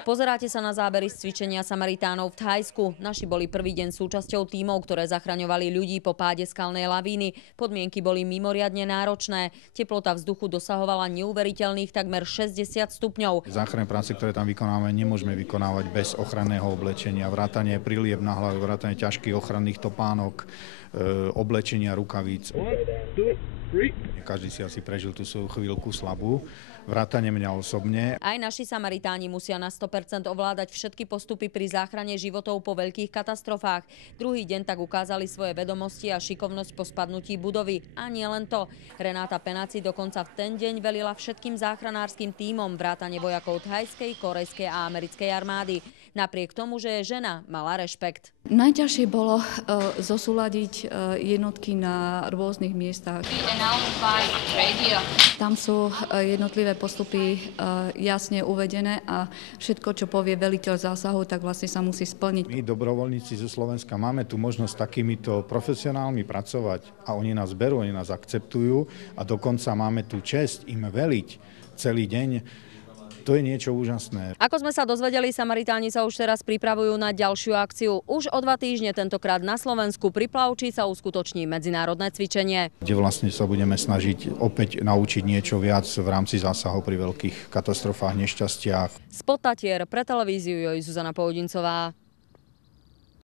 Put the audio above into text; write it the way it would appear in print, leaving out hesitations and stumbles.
Pozeráte sa na zábery z cvičenia Samaritánov v Thajsku. Naši boli prvý deň súčasťou tímov, ktoré zachraňovali ľudí po páde skalnej lavíny. Podmienky boli mimoriadne náročné. Teplota vzduchu dosahovala neuveriteľných takmer 60 stupňov. Záchranné práce, ktoré tam vykonávame, nemôžeme vykonávať bez ochranného oblečenia. Vrátanie prílieb na hlave, vrátanie ťažkých ochranných topánok, oblečenia rukavíc. Každý si asi prežil tú svoju chvíľku slabú. Vrátane mňa osobne. Aj naši Samaritáni musia na 100% ovládať všetky postupy pri záchrane životov po veľkých katastrofách. Druhý deň tak ukázali svoje vedomosti a šikovnosť po spadnutí budovy. A nie len to. Renáta Penáci dokonca v ten deň velila všetkým záchranárskym tímom vrátane vojakov thajskej, korejskej a americkej armády. Napriek tomu, že je žena, mala rešpekt. Najťažšie bolo zosúladiť jednotky na rôznych miestach. Tam sú jednotlivé postupy jasne uvedené a všetko, čo povie veliteľ zásahu, tak vlastne sa musí splniť. My, dobrovoľníci zo Slovenska, máme tu možnosť s takýmito profesionálmi pracovať a oni nás berú, oni nás akceptujú a dokonca máme tu česť im veliť celý deň. To je niečo úžasné. Ako sme sa dozvedeli, Samaritáni sa už teraz pripravujú na ďalšiu akciu. Už o 2 týždne, tentokrát na Slovensku, pri Plavči sa uskutoční medzinárodné cvičenie. Kde vlastne sa budeme snažiť opäť naučiť niečo viac v rámci zásahov pri veľkých katastrofách, nešťastiach. Z Podtatier pre televíziu Zuzana Poudincová.